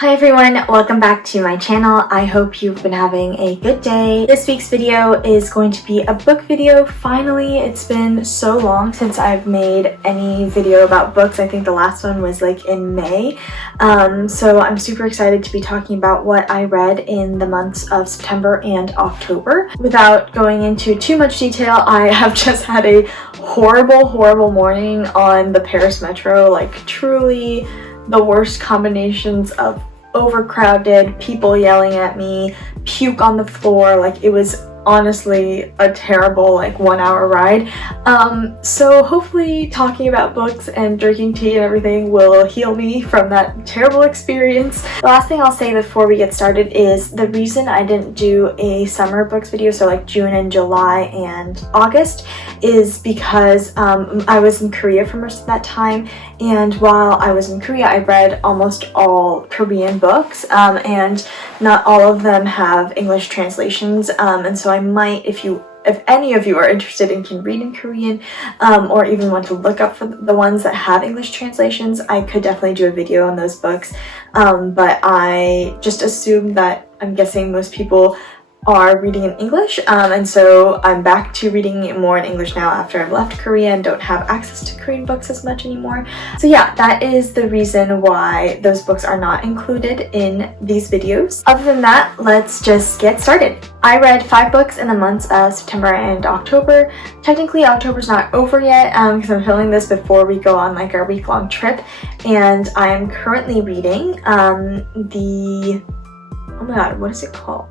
Hi everyone, welcome back to my channel. I hope you've been having a good day. This week's video is going to be a book video. Finally, it's been so long since I've made any video about books. I think the last one was like in May. So I'm super excited to be talking about what I read in the months of September and October. Without going into too much detail, I have just had a horrible morning on the Paris Metro, like truly the worst combinations of overcrowded, people yelling at me, puke on the floor. Like, it was honestly a terrible 1 hour ride. So hopefully talking about books and drinking tea and everything will heal me from that terrible experience. The last thing I'll say before we get started is the reason I didn't do a summer books video, so like June and July and August, is because I was in Korea for most of that time, and while I was in Korea I read almost all Korean books, and not all of them have English translations, and so I might, if any of you are interested and can read in Korean, or even want to look up for the ones that have English translations, I could definitely do a video on those books, but I just assumed that I'm guessing most people are reading in English, and so I'm back to reading it more in English now after I've left Korea and don't have access to Korean books as much anymore. So yeah, that is the reason why those books are not included in these videos. Other than that, let's just get started. I read 5 books in the months of September and October. Technically, October's not over yet because I'm filming this before we go on like our week-long trip, and I am currently reading oh my god, what is it called?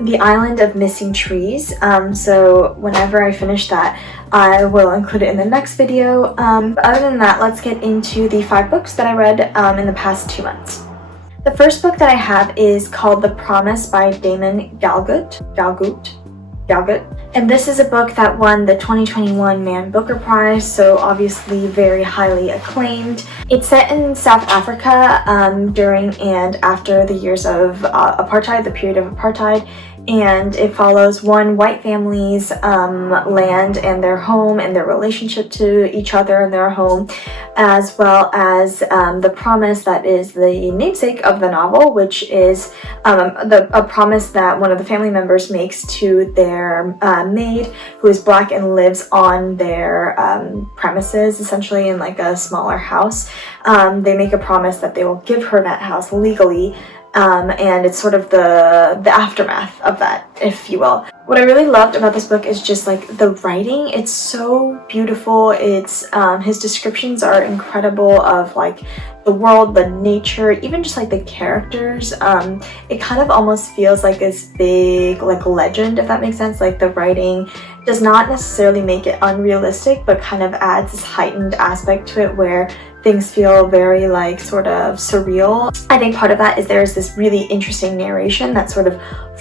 The Island of Missing Trees. So whenever I finish that, I will include it in the next video. But other than that, let's get into the 5 books that I read in the past 2 months. The first book that I have is called The Promise by Damon Galgut. And this is a book that won the 2021 Man Booker Prize, so obviously very highly acclaimed. It's set in South Africa during and after the years of apartheid, the period of apartheid, and it follows one white family's land and their home and their relationship to each other and their home, as well as the promise that is the namesake of the novel, which is a promise that one of the family members makes to their maid, who is black and lives on their premises, essentially in like a smaller house. They make a promise that they will give her that house legally, and it's sort of the aftermath of that, if you will. What I really loved about this book is just like the writing. It's so beautiful. It's his descriptions are incredible of like the world, the nature, even just like the characters. It kind of almost feels like this big like legend, if that makes sense. Like the writing does not necessarily make it unrealistic, but kind of adds this heightened aspect to it where things feel very like sort of surreal. I think part of that is there's this really interesting narration that sort of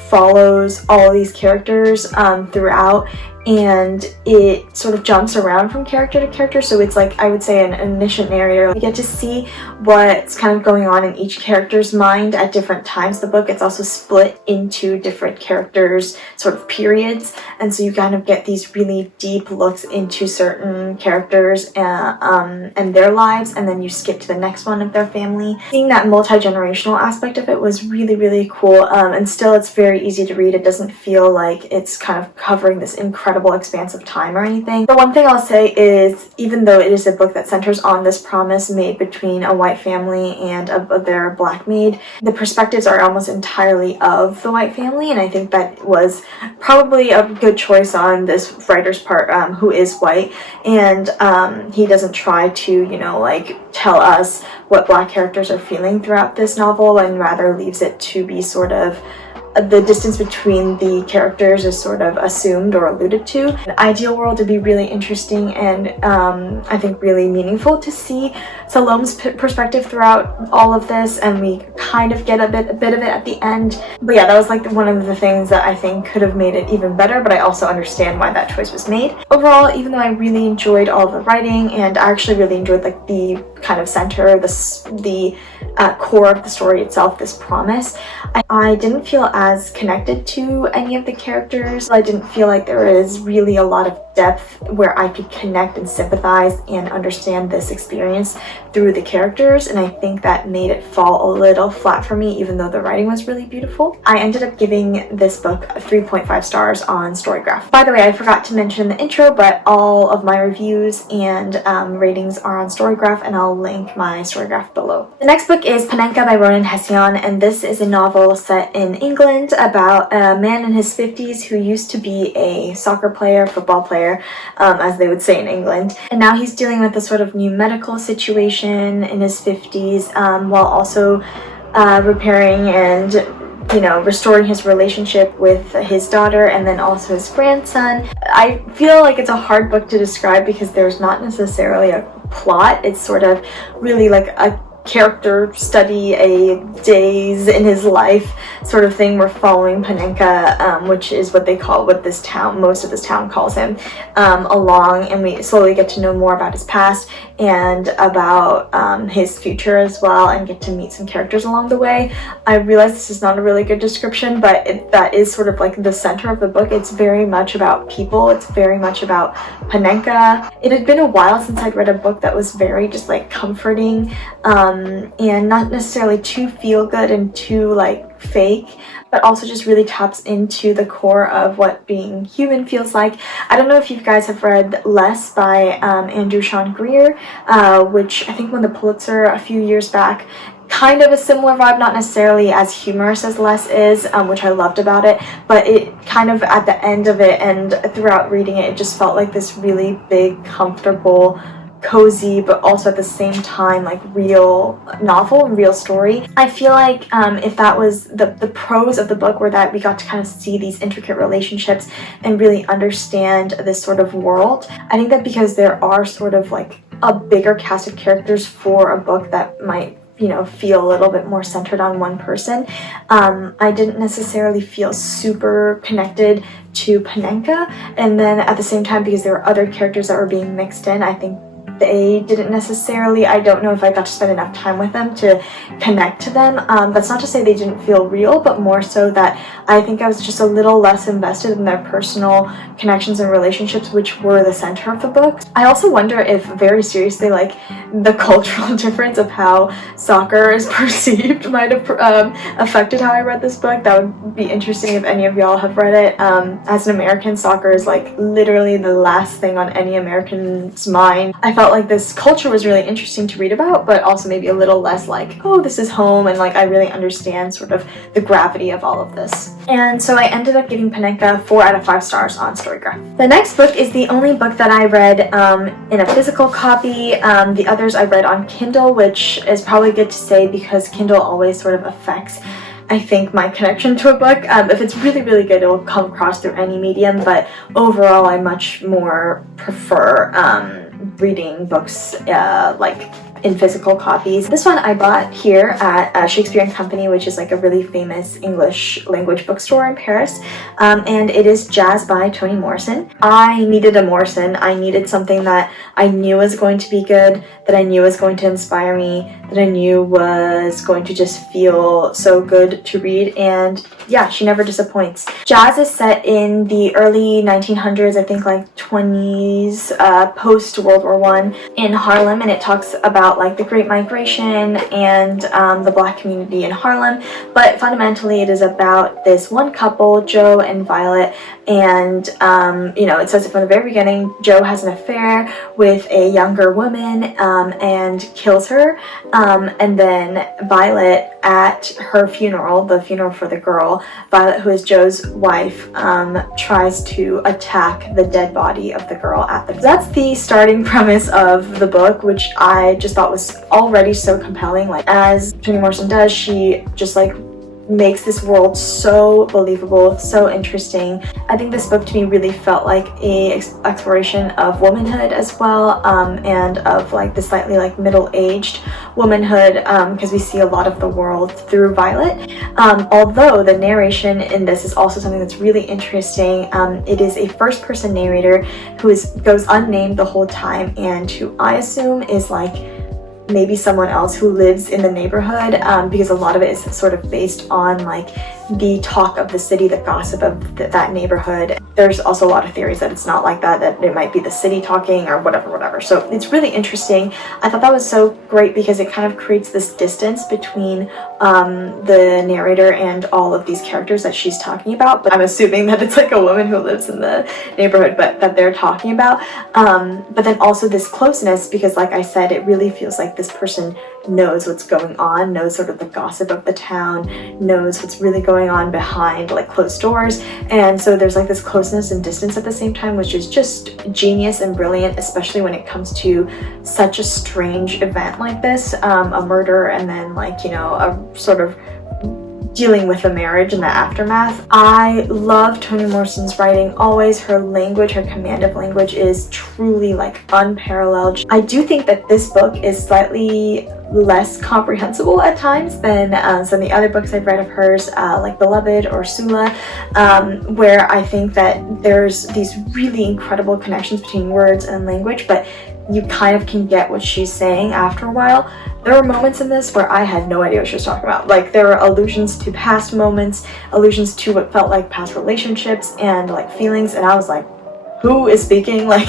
follows all these characters throughout, and it sort of jumps around from character to character, so it's like, I would say, an omniscient narrator. You get to see what's kind of going on in each character's mind at different times. The book, it's also split into different characters' sort of periods, and so you kind of get these really deep looks into certain characters and their lives, and then you skip to the next one of their family. Seeing that multi-generational aspect of it was really cool, and still it's very easy to read. It doesn't feel like it's kind of covering this incredible expanse of time or anything. The one thing I'll say is, even though it is a book that centers on this promise made between a white family and their black maid, the perspectives are almost entirely of the white family, and I think that was probably a good choice on this writer's part, who is white, and he doesn't try to, you know, like tell us what black characters are feeling throughout this novel, and rather leaves it to be sort of the distance between the characters is sort of assumed or alluded to. An ideal world would be really interesting and I think really meaningful to see Salome's perspective throughout all of this, and we kind of get a bit of it at the end. But yeah, that was like one of the things that I think could have made it even better, but I also understand why that choice was made. Overall, even though I really enjoyed all the writing, and I actually really enjoyed like the kind of center, the core of the story itself, this promise. I didn't feel as connected to any of the characters. I didn't feel like there is really a lot of depth where I could connect and sympathize and understand this experience through the characters, and I think that made it fall a little flat for me, even though the writing was really beautiful. I ended up giving this book 3.5 stars on Storygraph. By the way, I forgot to mention in the intro, but all of my reviews and ratings are on Storygraph, and I'll link my Storygraph below. The next book is Panenka by Ronan Hession, and this is a novel set in England about a man in his 50s who used to be a soccer player, football player, as they would say in England. And now he's dealing with a sort of new medical situation in his 50s, while also repairing and restoring his relationship with his daughter and then also his grandson. I feel like it's a hard book to describe because there's not necessarily a plot. It's sort of really like a character study, a days in his life sort of thing. We're following Panenka, which is what most of this town calls him, along, and we slowly get to know more about his past and about his future as well, and get to meet some characters along the way. I realize this is not a really good description, but that is sort of like the center of the book. It's very much about people. It's very much about Panenka. It had been a while since I'd read a book that was very just like comforting, and not necessarily too feel good and too like fake, but also just really taps into the core of what being human feels like. I don't know if you guys have read Less by Andrew Sean Greer, which I think won the Pulitzer a few years back. Kind of a similar vibe, not necessarily as humorous as Less is, which I loved about it, but it kind of at the end of it and throughout reading it, it just felt like this really big, comfortable, cozy, but also at the same time like real novel and real story. I feel like if that was the pros of the book, were that we got to kind of see these intricate relationships and really understand this sort of world. I think that because there are sort of like a bigger cast of characters for a book that might feel a little bit more centered on one person, I didn't necessarily feel super connected to Panenka. And then at the same time, because there were other characters that were being mixed in, I think they didn't necessarily, I don't know if I got to spend enough time with them to connect to them. That's not to say they didn't feel real, but more so that I think I was just a little less invested in their personal connections and relationships, which were the center of the book. I also wonder if, very seriously, like the cultural difference of how soccer is perceived might have affected how I read this book. That would be interesting if any of y'all have read it. As an American, soccer is like literally the last thing on any American's mind. I felt like this culture was really interesting to read about, but also maybe a little less like, oh, this is home, and like I really understand sort of the gravity of all of this. And so I ended up giving Panenka 4 out of 5 stars on Storygraph. The next book is the only book that I read in a physical copy. The others I read on Kindle, which is probably good to say because Kindle always sort of affects, I think, my connection to a book. If it's really, really good, it will come across through any medium, but overall I much more prefer reading books like in physical copies. This one I bought here at Shakespeare and Company, which is like a really famous English language bookstore in Paris, and it is Jazz by Toni Morrison. I needed a Morrison. I needed something that I knew was going to be good, that I knew was going to inspire me, that I knew was going to just feel so good to read, and yeah, she never disappoints. Jazz is set in the early 1900s, I think like 20s, post World War I in Harlem, and it talks about like the Great Migration and the Black community in Harlem, but fundamentally it is about this one couple, Joe and Violet, and it says it from the very beginning. Joe has an affair with a younger woman and kills her, and then Violet, at her funeral, the funeral for the girl, Violet, who is Joe's wife, tries to attack the dead body of the girl at the... That's the starting premise of the book, which I just thought was already so compelling. Like, as Toni Morrison does, she just like makes this world so believable, so interesting. I think this book to me really felt like a exploration of womanhood as well, and of like the slightly like middle-aged womanhood, because we see a lot of the world through Violet. Although the narration in this is also something that's really interesting. It is a first-person narrator who goes unnamed the whole time, and who I assume is like maybe someone else who lives in the neighborhood, because a lot of it is sort of based on like the talk of the city, the gossip of that neighborhood. There's also a lot of theories that it's not like that, that it might be the city talking or whatever. So it's really interesting. I thought that was so great because it kind of creates this distance between the narrator and all of these characters that she's talking about. But I'm assuming that it's like a woman who lives in the neighborhood, but that they're talking about. But then also this closeness, because like I said, it really feels like this person knows what's going on, knows sort of the gossip of the town, knows what's really going on behind like closed doors. And so there's like this closeness and distance at the same time, which is just genius and brilliant, especially when it comes to such a strange event like this, a murder, and then like, you know, a sort of dealing with a marriage and the aftermath. I love Toni Morrison's writing always. Her language, her command of language is truly like unparalleled. I do think that this book is slightly less comprehensible at times than some of the other books I've read of hers, like Beloved or Sula, where I think that there's these really incredible connections between words and language, but you kind of can get what she's saying after a while. There were moments in this where I had no idea what she was talking about. Like, there were allusions to past moments, allusions to what felt like past relationships and like feelings, and I was like, who is speaking? Like,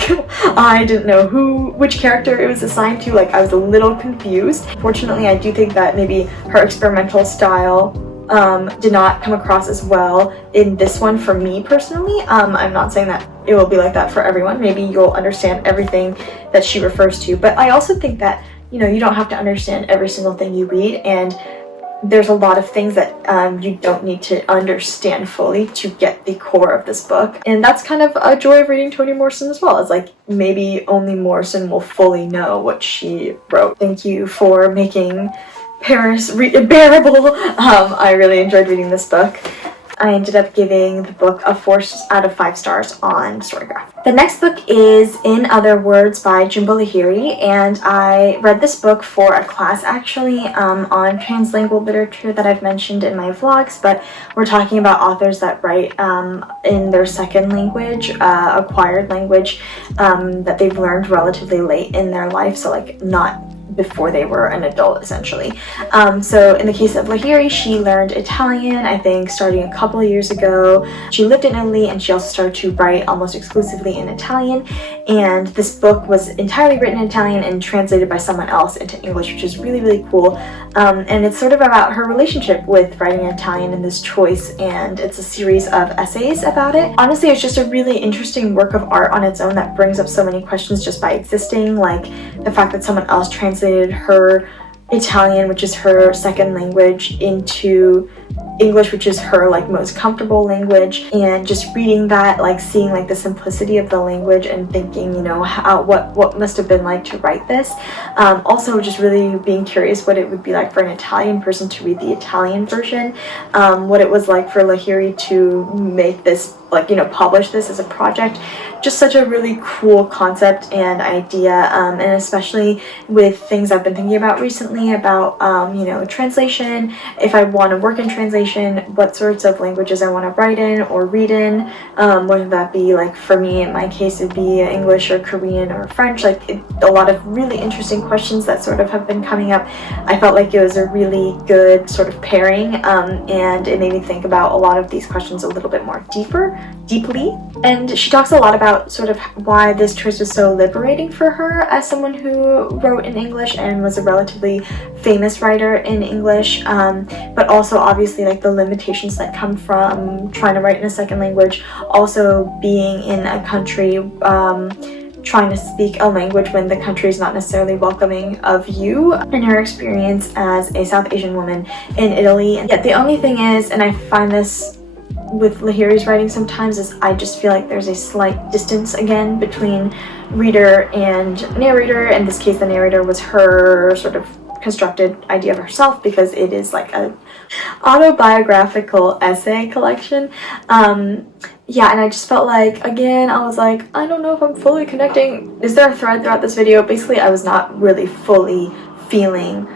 I didn't know which character it was assigned to. Like, I was a little confused. Fortunately, I do think that maybe her experimental style did not come across as well in this one for me personally. I'm not saying that it will be like that for everyone. Maybe you'll understand everything that she refers to, but I also think that, you know, you don't have to understand every single thing you read, and there's a lot of things that you don't need to understand fully to get the core of this book. And that's kind of a joy of reading Toni Morrison as well. It's like maybe only Morrison will fully know what she wrote. Thank you for making Paris bearable. I really enjoyed reading this book. I ended up giving the book a 4 out of 5 stars on Storygraph. The next book is In Other Words by Jhumpa Lahiri, and I read this book for a class actually on translingual literature that I've mentioned in my vlogs, but we're talking about authors that write in their second language, acquired language that they've learned relatively late in their life, so like not before they were an adult essentially. So in the case of Lahiri, she learned Italian, I think starting a couple of years ago. She lived in Italy and she also started to write almost exclusively in Italian, and this book was entirely written in Italian and translated by someone else into English, which is really cool. And it's sort of about her relationship with writing in Italian and this choice, and it's a series of essays about it. Honestly, it's just a really interesting work of art on its own that brings up so many questions just by existing, like the fact that someone else translated her Italian, which is her second language, into English, which is her like most comfortable language, and just reading that, like seeing like the simplicity of the language and thinking, you know, how what must have been like to write this. Also just really being curious what it would be like for an Italian person to read the Italian version, what it was like for Lahiri to make this, like, you know, publish this as a project. Just such a really cool concept and idea, and especially with things I've been thinking about recently about, you know, translation. If I want to work in translation, what sorts of languages I want to write in or read in, whether that be, like, for me, in my case, it'd be English or Korean or French. Like, a lot of really interesting questions that sort of have been coming up. I felt like it was a really good sort of pairing, and it made me think about a lot of these questions a little bit more deeply. And she talks a lot about sort of why this choice was so liberating for her as someone who wrote in English and was a relatively famous writer in English, but also obviously like the limitations that come from trying to write in a second language, also being in a country trying to speak a language when the country is not necessarily welcoming of you, and her experience as a South Asian woman in Italy. And yet the only thing is, and I find this with Lahiri's writing sometimes, is I just feel like there's a slight distance again between reader and narrator. In this case, the narrator was her sort of constructed idea of herself, because it is like a autobiographical essay collection. Yeah, and I just felt like, again, I was like, I don't know if I'm fully connecting. Is there a thread throughout this video? Basically, I was not really fully feeling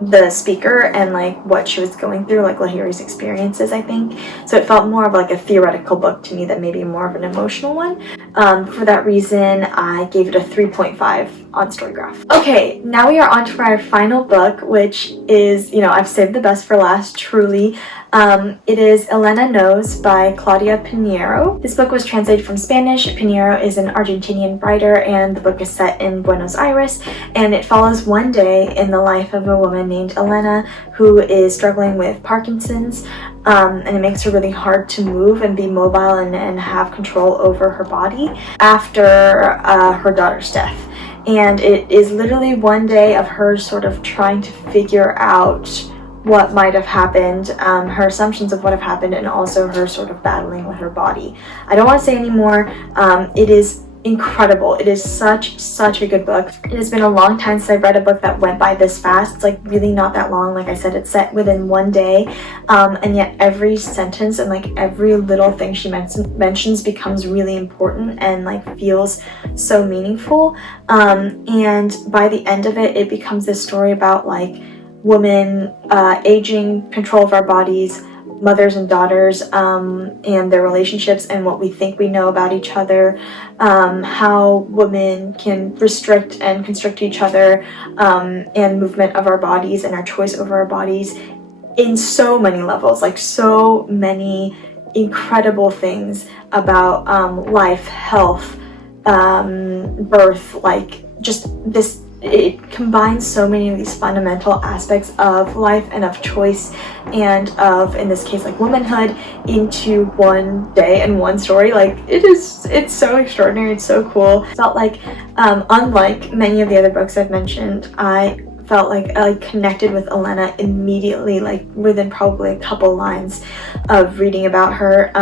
the speaker and like what she was going through, like Lahiri's experiences, I think. So it felt more of like a theoretical book to me than maybe more of an emotional one. For that reason, I gave it a 3.5 on Storygraph. Okay, now we are on to our final book, which is, I've saved the best for last, truly. It is Elena Knows by Claudia Pinheiro. This book was translated from Spanish. Pinheiro is an Argentinian writer, and the book is set in Buenos Aires, and it follows one day in the life of a woman named Elena who is struggling with Parkinson's, and it makes her really hard to move and be mobile and have control over her body after her daughter's death. And it is literally one day of her sort of trying to figure out what might have happened, her assumptions of what have happened, and also her sort of battling with her body. I don't want to say any more. It is incredible. It is such a good book. It has been a long time since I've read a book that went by this fast. It's like really not that long. Like I said, it's set within one day, and yet every sentence and like every little thing she mentions becomes really important and like feels so meaningful. And by the end of it, it becomes this story about like women, aging, control of our bodies, mothers and daughters, and their relationships and what we think we know about each other, how women can restrict and constrict each other, and movement of our bodies and our choice over our bodies in so many levels, like so many incredible things about life, health, birth, like just this. It combines so many of these fundamental aspects of life and of choice and of, in this case, like womanhood into one day and one story. Like it's so extraordinary. It's so cool. It felt like, unlike many of the other books I've mentioned, I felt like I connected with Elena immediately, like within probably a couple lines of reading about her.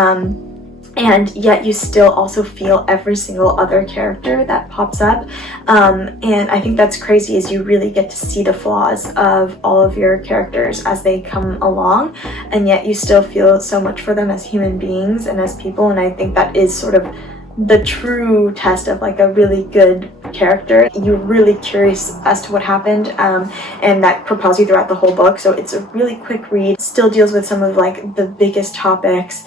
And yet you still also feel every single other character that pops up, and I think that's crazy, is you really get to see the flaws of all of your characters as they come along, and yet you still feel so much for them as human beings and as people. And I think that is sort of the true test of like a really good character. You're really curious as to what happened, and that propels you throughout the whole book. So it's a really quick read, still deals with some of like the biggest topics,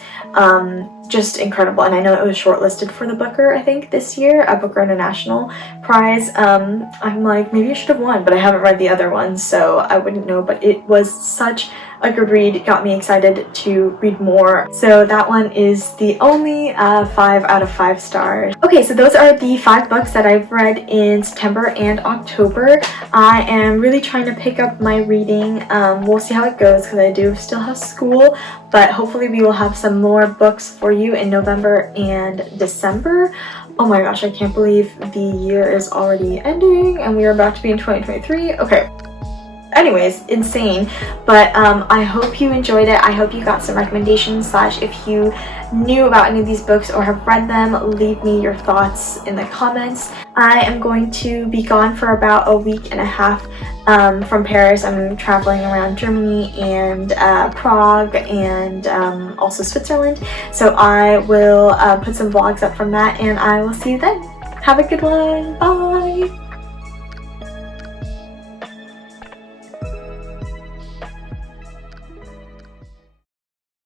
just incredible. And I know it was shortlisted for the Booker, I think this year, a Booker International Prize. I'm like, maybe I should have won, but I haven't read the other ones, so I wouldn't know. But it was such a good read. It got me excited to read more. So that one is the only 5 out of 5 stars. Okay, so those are the 5 books that I've read in September and October. I am really trying to pick up my reading. We'll see how it goes because I do still have school, but hopefully we will have some more books for you in November and December. Oh my gosh, I can't believe the year is already ending and we are about to be in 2023. Okay. Anyways, insane. But I hope you enjoyed it. I hope you got some recommendations, / if you knew about any of these books or have read them, leave me your thoughts in the comments. I am going to be gone for about a week and a half from Paris. I'm traveling around Germany and Prague and also Switzerland. So I will put some vlogs up from that, and I will see you then. Have a good one. Bye!